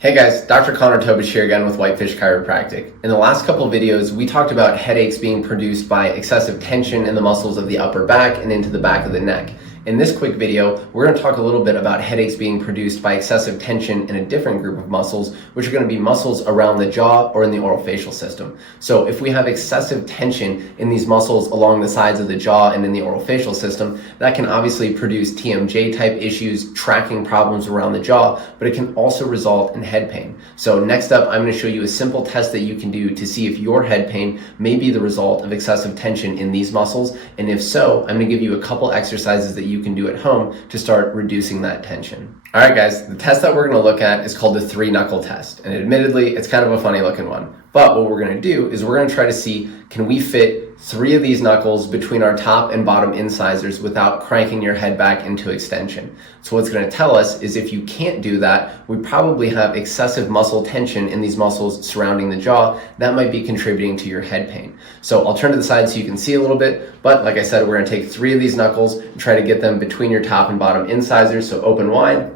Hey guys, Dr. Tobisch here again with Whitefish Chiropractic. In the last couple of videos, we talked about headaches being produced by excessive tension in the muscles of the upper back and into the back of the neck. In this quick video, we're going to talk a little bit about headaches being produced by excessive tension in a different group of muscles, which are going to be muscles around the jaw or in the orofacial system. So if we have excessive tension in these muscles along the sides of the jaw and in the orofacial system, that can obviously produce TMJ type issues, tracking problems around the jaw, but it can also result in head pain. So next up, I'm going to show you a simple test that you can do to see if your head pain may be the result of excessive tension in these muscles. And if so, I'm going to give you a couple exercises that you can do at home to start reducing that tension. All right, guys, the test that we're going to look at is called the 3-knuckle test. And admittedly, it's kind of a funny looking one. But what we're going to do is we're going to try to see, can we fit 3 of these knuckles between our top and bottom incisors without cranking your head back into extension. So what's going to tell us is if you can't do that, we probably have excessive muscle tension in these muscles surrounding the jaw. That might be contributing to your head pain. So I'll turn to the side so you can see a little bit. But like I said, we're going to take 3 of these knuckles and try to get them between your top and bottom incisors. So open wide.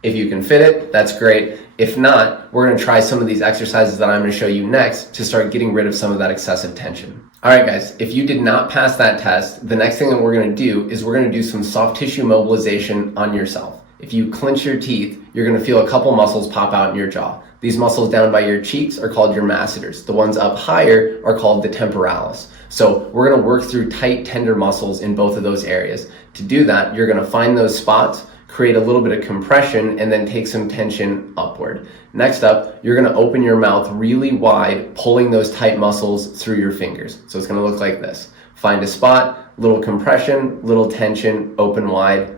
If you can fit it, that's great. If not, we're going to try some of these exercises that I'm going to show you next to start getting rid of some of that excessive tension. All right, guys, if you did not pass that test, the next thing that we're going to do is we're going to do some soft tissue mobilization on yourself. If you clench your teeth, you're going to feel a couple muscles pop out in your jaw. These muscles down by your cheeks are called your masseters. The ones up higher are called the temporalis. So we're going to work through tight, tender muscles in both of those areas. To do that, you're going to find those spots, create a little bit of compression, and then take some tension upward. Next up, you're going to open your mouth really wide, pulling those tight muscles through your fingers. So it's going to look like this. Find a spot, little compression, little tension, open wide.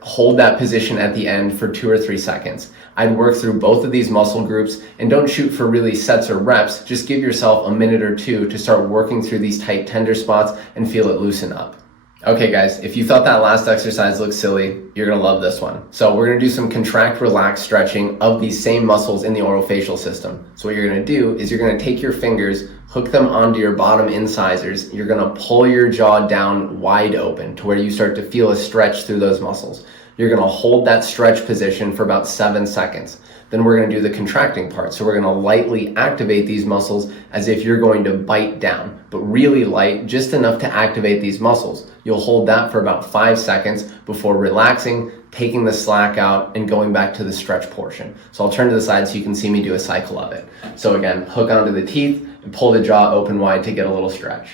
Hold that position at the end for 2 or 3 seconds. I'd work through both of these muscle groups and don't shoot for really sets or reps. Just give yourself a minute or 2 to start working through these tight, tender spots and feel it loosen up. Okay guys, if you thought that last exercise looked silly, you're going to love this one. So we're going to do some contract, relax stretching of these same muscles in the orofacial system. So what you're going to do is you're going to take your fingers, hook them onto your bottom incisors. You're going to pull your jaw down wide open to where you start to feel a stretch through those muscles. You're going to hold that stretch position for about 7 seconds. Then we're going to do the contracting part. So we're going to lightly activate these muscles as if you're going to bite down, but really light, just enough to activate these muscles. You'll hold that for about 5 seconds before relaxing, taking the slack out, and going back to the stretch portion. So I'll turn to the side so you can see me do a cycle of it. So again, hook onto the teeth and pull the jaw open wide to get a little stretch.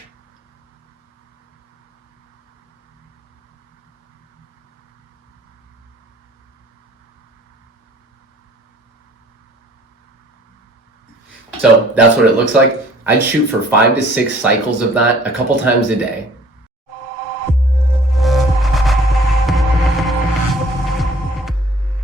So that's what it looks like. I'd shoot for 5 to 6 cycles of that a couple times a day.